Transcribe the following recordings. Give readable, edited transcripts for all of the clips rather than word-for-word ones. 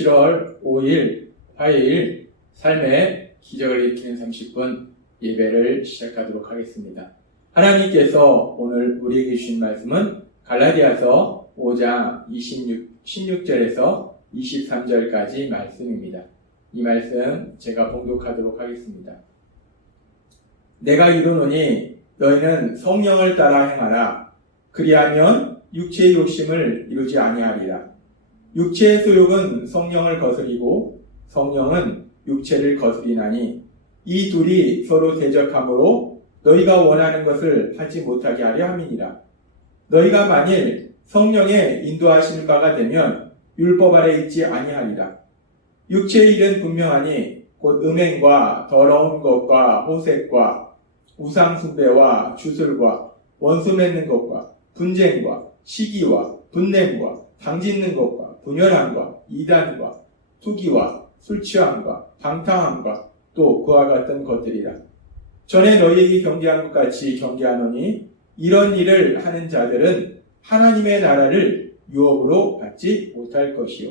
7월 5일 화요일 삶의 기적을 일으키는 30분 예배를 시작하도록 하겠습니다. 하나님께서 오늘 우리에게 주신 말씀은 갈라디아서 5장 16절에서 23절까지 말씀입니다. 이 말씀 제가 봉독하도록 하겠습니다. 내가 이르노니 너희는 성령을 따라 행하라. 그리하면 육체의 욕심을 이루지 아니하리라. 육체의 소욕은 성령을 거스리고 성령은 육체를 거스리나니 이 둘이 서로 대적하므로 너희가 원하는 것을 하지 못하게 하려 함이니라. 너희가 만일 성령의 인도하시는 바가 되면 율법 아래 있지 아니하리라. 육체의 일은 분명하니 곧 음행과 더러운 것과 호색과 우상숭배와 주술과 원수 맺는 것과 분쟁과 시기와 분냄과 당짓는 것과 분열함과 이단과 투기와 술취함과 방탕함과 또 그와 같은 것들이라. 전에 너희에게 경계한 것 같이 경계하노니 이런 일을 하는 자들은 하나님의 나라를 유업으로 받지 못할 것이요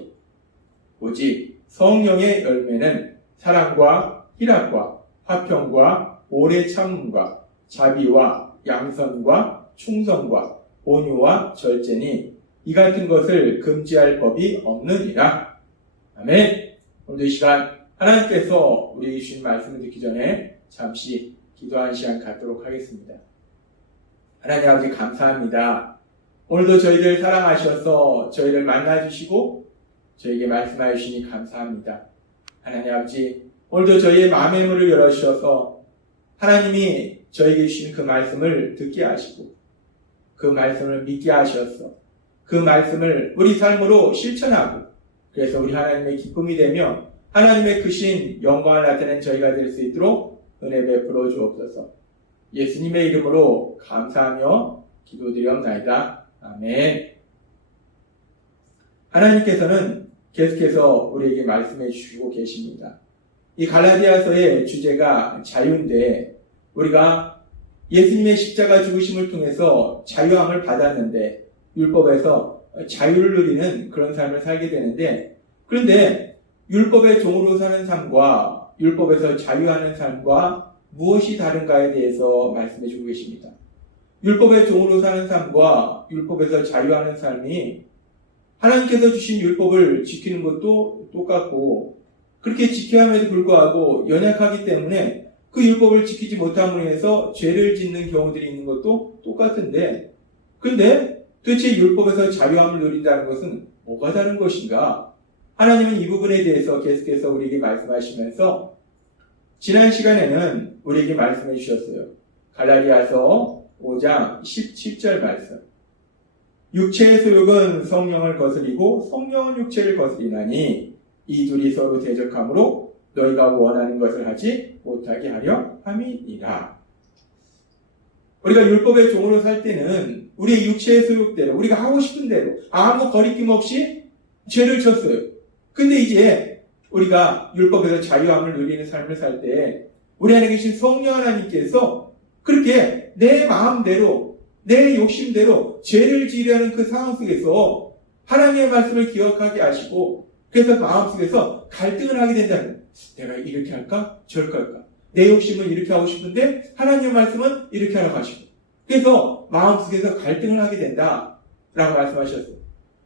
오직 성령의 열매는 사랑과 희락과 화평과 오래 참음과 자비와 양선과 충성과 온유와 절제니 이 같은 것을 금지할 법이 없느니라. 아멘. 오늘 이 시간 하나님께서 우리에게 주신 말씀을 듣기 전에 잠시 기도하는 시간 갖도록 하겠습니다. 하나님 아버지 감사합니다. 오늘도 저희를 사랑하셔서 저희를 만나주시고 저에게 말씀하여 주시니 감사합니다. 하나님 아버지 오늘도 저희의 마음의 문을 열어주셔서 하나님이 저에게 주신 그 말씀을 듣게 하시고 그 말씀을 믿게 하셔서 그 말씀을 우리 삶으로 실천하고 그래서 우리 하나님의 기쁨이 되며 하나님의 크신 영광을 나타낸 저희가 될 수 있도록 은혜 베풀어 주옵소서. 예수님의 이름으로 감사하며 기도드리옵나이다. 아멘. 하나님께서는 계속해서 우리에게 말씀해 주시고 계십니다. 이 갈라디아서의 주제가 자유인데 우리가 예수님의 십자가 죽으심을 통해서 자유함을 받았는데 율법에서 자유를 누리는 그런 삶을 살게 되는데 그런데 율법의 종으로 사는 삶과 율법에서 자유하는 삶과 무엇이 다른가에 대해서 말씀해 주고 계십니다. 율법의 종으로 사는 삶과 율법에서 자유하는 삶이 하나님께서 주신 율법을 지키는 것도 똑같고 그렇게 지켜야 함에도 불구하고 연약하기 때문에 그 율법을 지키지 못함으로 해서 죄를 짓는 경우들이 있는 것도 똑같은데 그런데 도대체 율법에서 자유함을 누린다는 것은 뭐가 다른 것인가? 하나님은 이 부분에 대해서 계속해서 우리에게 말씀하시면서 지난 시간에는 우리에게 말씀해 주셨어요. 갈라디아서 5장 17절 말씀. 육체의 소욕은 성령을 거스리고 성령은 육체를 거스리나니 이 둘이 서로 대적하므로 너희가 원하는 것을 하지 못하게 하려 함이니라. 우리가 율법의 종으로 살 때는 우리의 육체의 소욕대로 우리가 하고 싶은 대로 아무 거리낌 없이 죄를 졌어요. 근데 이제 우리가 율법에서 자유함을 누리는 삶을 살 때 우리 안에 계신 성령 하나님께서 그렇게 내 마음대로 내 욕심대로 죄를 지으려는 그 상황 속에서 하나님의 말씀을 기억하게 하시고 그래서 마음속에서 갈등을 하게 된다는 내가 이렇게 할까? 저렇게 할까? 내 욕심은 이렇게 하고 싶은데 하나님의 말씀은 이렇게 하라고 하시고 그래서 마음속에서 갈등을 하게 된다 라고 말씀하셨어요.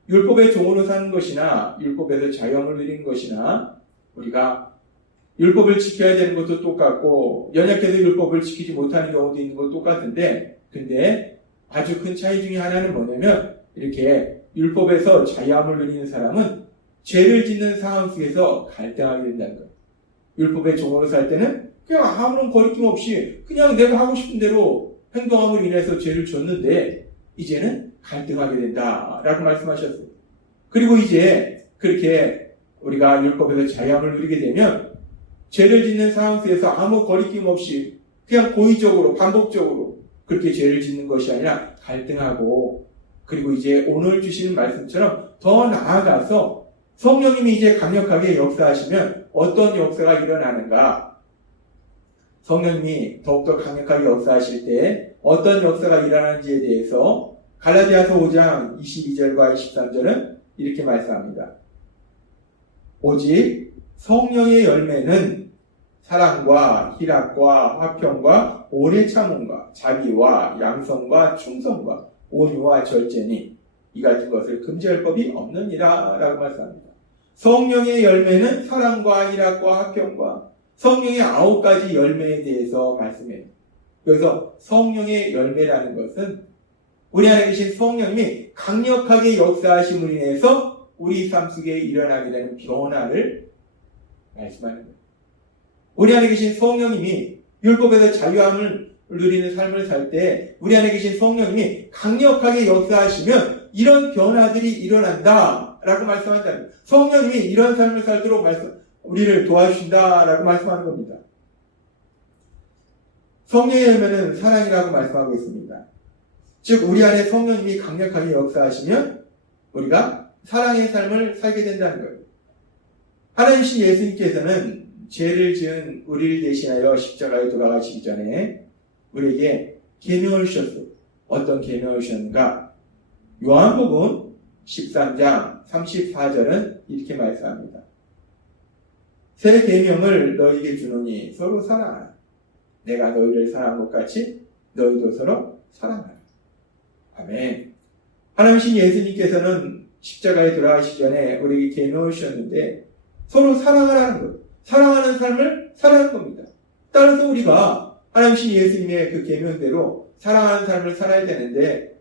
율법의 종으로 사는 것이나 율법에서 자유함을 누리는 것이나 우리가 율법을 지켜야 되는 것도 똑같고 연약해서 율법을 지키지 못하는 경우도 있는 것도 똑같은데 근데 아주 큰 차이 중에 하나는 뭐냐면 이렇게 율법에서 자유함을 누리는 사람은 죄를 짓는 상황 속에서 갈등하게 된다는 거예요. 율법의 종으로 살 때는 그냥 아무런 거리낌 없이 그냥 내가 하고 싶은 대로 행동함으로 인해서 죄를 졌는데 이제는 갈등하게 된다라고 말씀하셨어요. 그리고 이제 그렇게 우리가 율법에서 자유함을 누리게 되면 죄를 짓는 상황 속에서 아무 거리낌 없이 그냥 고의적으로 반복적으로 그렇게 죄를 짓는 것이 아니라 갈등하고 그리고 이제 오늘 주시는 말씀처럼 더 나아가서 성령님이 이제 강력하게 역사하시면 어떤 역사가 일어나는가? 성령님이 더욱더 강력하게 역사하실 때 어떤 역사가 일어나는지에 대해서 갈라디아서 5장 22절과 23절은 이렇게 말씀합니다. 오직 성령의 열매는 사랑과 희락과 화평과 오래 참음과 자비와 양성과 충성과 온유와 절제니 이 같은 것을 금지할 법이 없느니라 라고 말씀합니다. 성령의 열매는 사랑과 희락과 화평과 성령의 9가지 열매에 대해서 말씀해요. 그래서 성령의 열매라는 것은 우리 안에 계신 성령님이 강력하게 역사하심으로 인해서 우리 삶 속에 일어나게 되는 변화를 말씀하는 거예요. 우리 안에 계신 성령님이 율법에서 자유함을 누리는 삶을 살 때 우리 안에 계신 성령님이 강력하게 역사하시면 이런 변화들이 일어난다 라고 말씀한다. 성령님이 이런 삶을 살도록 우리를 도와주신다 라고 말씀하는 겁니다. 성령의 열매는 사랑이라고 말씀하고 있습니다. 즉 우리 안에 성령님이 강력하게 역사하시면 우리가 사랑의 삶을 살게 된다는 거예요. 하나님이신 예수님께서는 죄를 지은 우리를 대신하여 십자가에 돌아가시기 전에 우리에게 계명을 주셨어요. 어떤 계명을 주셨는가? 요한복음 13장 34절은 이렇게 말씀합니다. 새 계명을 너희에게 주노니 서로 사랑하라. 내가 너희를 사랑한 것 같이 너희도 서로 사랑하라. 아멘. 하나님이신 예수님께서는 십자가에 돌아가시기 전에 우리에게 계명을 주셨는데 서로 사랑하라는 거예요. 사랑하는 삶을 살아야 겁니다. 따라서 우리가 하나님이신 예수님의 그 계명대로 사랑하는 삶을 살아야 되는데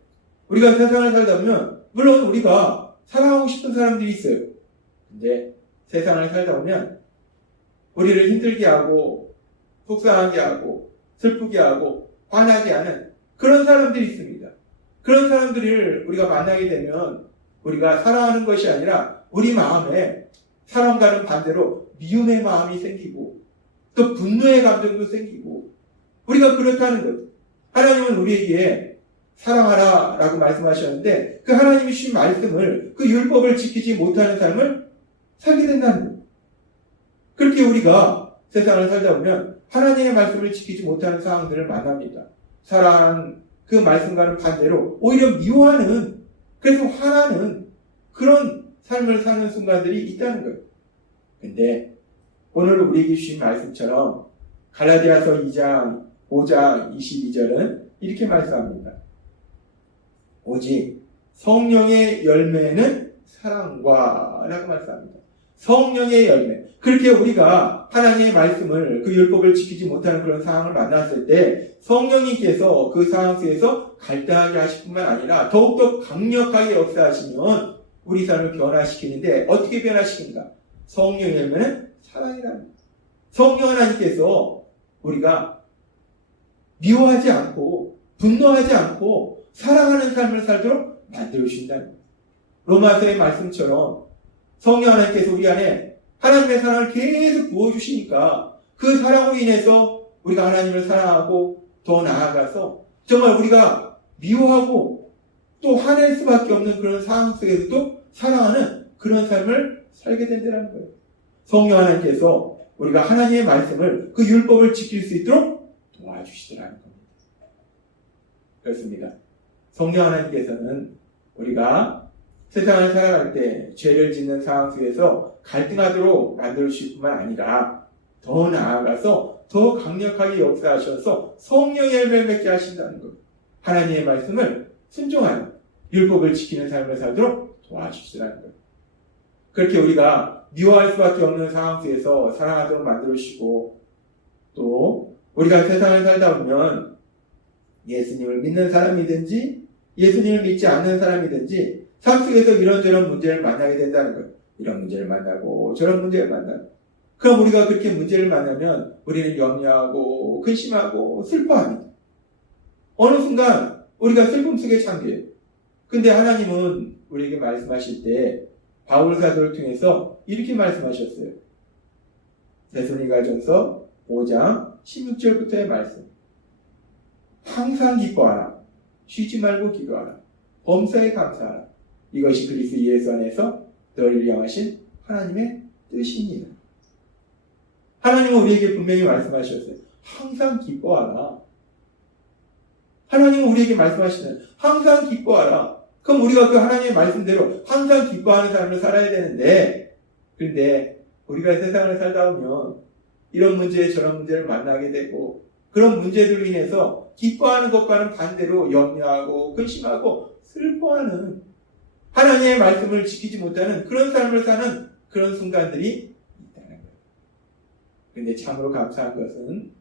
우리가 세상을 살다 보면 물론 우리가 사랑하고 싶은 사람들이 있어요. 근데 세상을 살다 보면 우리를 힘들게 하고 속상하게 하고 슬프게 하고 화나게 하는 그런 사람들이 있습니다. 그런 사람들을 우리가 만나게 되면 우리가 사랑하는 것이 아니라 우리 마음에 사람과는 반대로 미움의 마음이 생기고 또 분노의 감정도 생기고 우리가 그렇다는 것. 하나님은 우리에게 사랑하라 라고 말씀하셨는데 그 하나님이 주신 말씀을 그 율법을 지키지 못하는 삶을 살게 된다는 것. 그렇게 우리가 세상을 살다 보면 하나님의 말씀을 지키지 못하는 상황들을 만납니다. 사랑하는 그 말씀과는 반대로 오히려 미워하는 그래서 화나는 그런 삶을 사는 순간들이 있다는 거예요. 근데 오늘 우리에게 주신 말씀처럼 갈라디아서 2장 5장 22절은 이렇게 말씀합니다. 오직 성령의 열매는 사랑과 라고 말씀합니다. 성령의 열매. 그렇게 우리가 하나님의 말씀을 그 율법을 지키지 못하는 그런 상황을 만났을 때 성령님께서 그 상황 속에서 갈등하게 하실 뿐만 아니라 더욱더 강력하게 역사하시면 우리 삶을 변화시키는데 어떻게 변화시킵니까? 성령의 열매는 사랑이라는 거예요. 성령 하나님께서 우리가 미워하지 않고 분노하지 않고 사랑하는 삶을 살도록 만들어 주신다는 거예요. 로마서의 말씀처럼 성령 하나님께서 우리 안에 하나님의 사랑을 계속 부어주시니까 그 사랑으로 인해서 우리가 하나님을 사랑하고 더 나아가서 정말 우리가 미워하고 또 화낼 수밖에 없는 그런 상황 속에서도 사랑하는 그런 삶을 살게 된다는 거예요. 성령 하나님께서 우리가 하나님의 말씀을 그 율법을 지킬 수 있도록 도와주시더라는 겁니다. 그렇습니다. 성령 하나님께서는 우리가 세상을 살아갈 때 죄를 짓는 상황 속에서 갈등하도록 만들 주실 뿐만 아니라 더 나아가서 더 강력하게 역사하셔서 성령의 열매를 맺게 하신다는 것. 하나님의 말씀을 순종하는 율법을 지키는 삶을 살도록 도와주시라는 것. 그렇게 우리가 미워할 수밖에 없는 상황 속에서 사랑하도록 만들어 주시고 또 우리가 세상을 살다 보면 예수님을 믿는 사람이든지 예수님을 믿지 않는 사람이든지 삶 속에서 이런저런 문제를 만나게 된다는 거예요. 이런 문제를 만나고 저런 문제를 만나고 그럼 우리가 그렇게 문제를 만나면 우리는 염려하고 근심하고 슬퍼합니다. 어느 순간 우리가 슬픔 속에 잠겨요. 근데 하나님은 우리에게 말씀하실 때 바울 사도를 통해서 이렇게 말씀하셨어요. 데살로니가전서 5장 16절부터의 말씀. 항상 기뻐하라. 쉬지 말고 기도하라. 범사에 감사하라. 이것이 그리스도 예수 안에서 너희를 향하신 하나님의 뜻입니다. 하나님은 우리에게 분명히 말씀하셨어요. 항상 기뻐하라. 하나님은 우리에게 말씀하시는 항상 기뻐하라. 그럼 우리가 그 하나님의 말씀대로 항상 기뻐하는 삶을 살아야 되는데 그런데 우리가 세상을 살다 보면 이런 문제 저런 문제를 만나게 되고 그런 문제들로 인해서 기뻐하는 것과는 반대로 염려하고 근심하고 슬퍼하는 하나님의 말씀을 지키지 못하는 그런 삶을 사는 그런 순간들이 있다는 거예요. 그런데 참으로 감사한 것은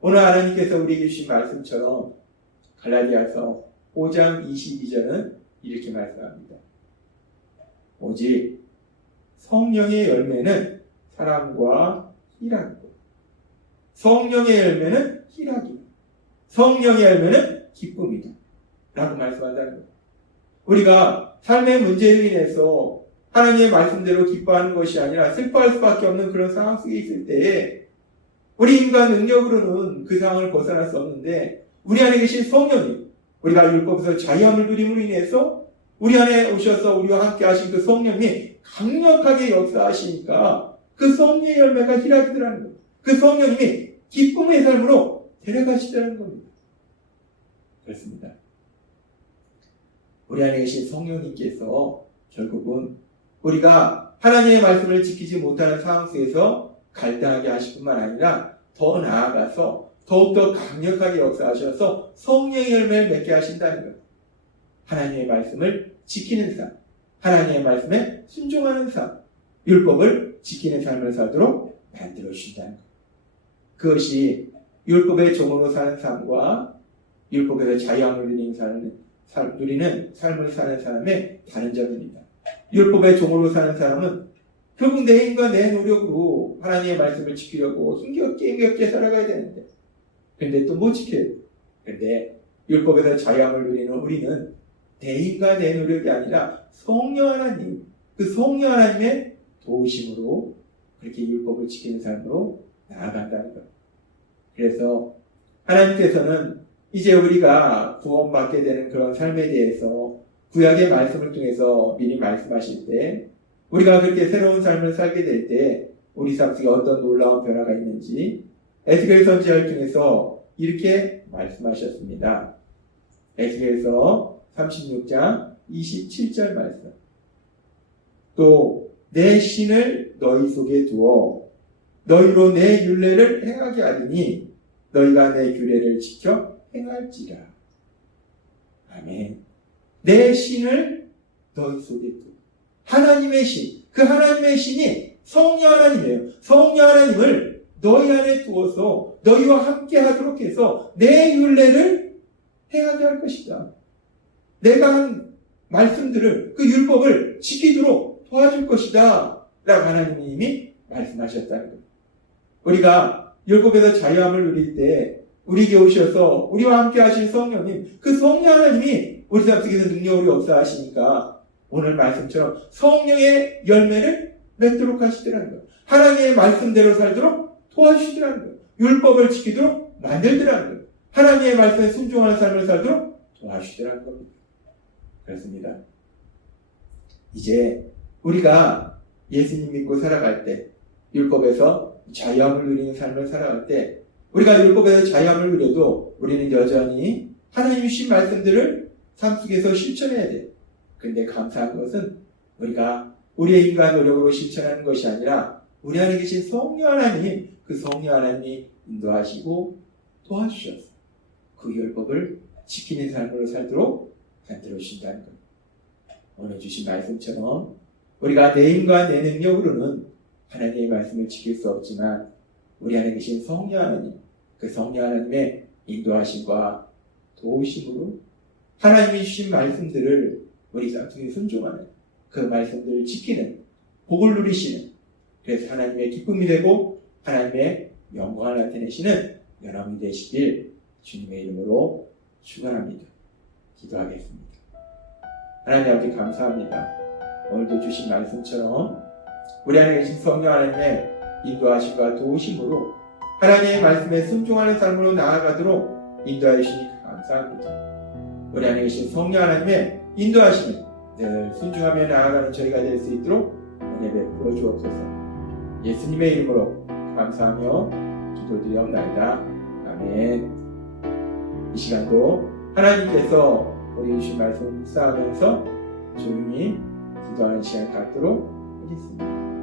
오늘 하나님께서 우리에게 주신 말씀처럼 갈라디아서 5장 22절은 이렇게 말씀합니다. 오직 성령의 열매는 사랑과 희락이고 성령의 열매는 희락이고 성령의 열매는 기쁨이다 라고 말씀한다는 거예요. 우리가 삶의 문제로 인해서 하나님의 말씀대로 기뻐하는 것이 아니라 슬퍼할 수밖에 없는 그런 상황 속에 있을 때에 우리 인간 능력으로는 그 상황을 벗어날 수 없는데 우리 안에 계신 성령님, 우리가 율법에서 자유함을 누림으로 인해서 우리 안에 오셔서 우리와 함께 하신 그 성령님이 강력하게 역사하시니까 그 성령의 열매가 희락이더라는 거예요. 그 성령님이 기쁨의 삶으로 데려가시더라는 겁니다. 그렇습니다. 우리 안에 계신 성령님께서 결국은 우리가 하나님의 말씀을 지키지 못하는 상황 속에서 갈등하게 하실 뿐만 아니라 더 나아가서 더욱더 강력하게 역사하셔서 성령의 열매를 맺게 하신다는 것. 하나님의 말씀을 지키는 삶, 하나님의 말씀에 순종하는 삶, 율법을 지키는 삶을 살도록 만들어 주신다는 것. 그것이 율법의 종으로 사는 삶과 율법에서 자유함을 누리는 삶을 사는 사람의 다른 점입니다. 율법의 종으로 사는 사람은 결국 내 힘과 내 노력으로 하나님의 말씀을 지키려고 힘겹게 살아가야 되는데 근데 또 못 지켜요. 그런데 율법에서 자유함을 누리는 우리는 내 힘과 내 노력이 아니라 성령 하나님, 그 성령 하나님의 도우심으로 그렇게 율법을 지키는 삶으로 나아간다는 것. 그래서 하나님께서는 이제 우리가 구원받게 되는 그런 삶에 대해서 구약의 말씀을 통해서 미리 말씀하실 때 우리가 그렇게 새로운 삶을 살게 될 때 우리 삶 속에 어떤 놀라운 변화가 있는지 에스겔 선지자를 통해서 이렇게 말씀하셨습니다. 에스겔서 36장 27절 말씀. 또 내 신을 너희 속에 두어 너희로 내 율례를 행하게 하리니 너희가 내 규례를 지켜 행할지라. 아멘. 내 신을 너희 속에 두어. 하나님의 신, 그 하나님의 신이 성령 하나님이에요. 성령 하나님을 너희 안에 두어서 너희와 함께 하도록 해서 내 율례를 행하게 할 것이다. 내가 한 말씀들을, 그 율법을 지키도록 도와줄 것이다 라고 하나님이 말씀하셨다는 거예요. 우리가 율법에서 자유함을 누릴 때 우리에게 오셔서 우리와 함께 하신 성령님, 그 성령 하나님이 우리 삶 속에서 능력으로 역사하시니까 오늘 말씀처럼 성령의 열매를 맺도록 하시더라는 거예요. 하나님의 말씀대로 살도록 도와주시더라는 거예요. 율법을 지키도록 만들더라는 거예요. 하나님의 말씀에 순종하는 삶을 살도록 도와주시더라는 겁니다. 그렇습니다. 이제 우리가 예수님 믿고 살아갈 때 율법에서 자유함을 누리는 삶을 살아갈 때 우리가 율법에서 자유함을 누려도 우리는 여전히 하나님 주신 말씀들을 삶 속에서 실천해야 돼요. 그런데 감사한 것은 우리가 우리의 인간 노력으로 실천하는 것이 아니라 우리 안에 계신 성령 하나님, 그 성령 하나님이 인도하시고 도와주셔서 그 율법을 지키는 삶으로 살도록 만들어 주신다는 것. 오늘 주신 말씀처럼 우리가 내 힘과 내 능력으로는 하나님의 말씀을 지킬 수 없지만 우리 안에 계신 성령 하나님, 그 성령 하나님의 인도하심과 도우심으로 하나님이 주신 말씀들을 우리 삶 속에 순종하는 그 말씀들을 지키는 복을 누리시는 그래서 하나님의 기쁨이 되고 하나님의 영광을 나타내시는 여러분이 되시길 주님의 이름으로 축원합니다. 기도하겠습니다. 하나님 아버지 감사합니다. 오늘도 주신 말씀처럼 우리 안에 계신 성령 하나님의 인도하심과 도우심으로 하나님의 말씀에 순종하는 삶으로 나아가도록 인도하여 주시니 감사합니다. 우리 안에 계신 성령 하나님의 인도하심을 늘 순종하며 나아가는 저희가 될 수 있도록 은혜 베풀어 주옵소서. 예수님의 이름으로 감사하며 기도드리옵나이다. 아멘. 이 시간도 하나님께서 우리 주신 말씀을 묵상하면서 조용히 기도하는 시간 갖도록 하겠습니다.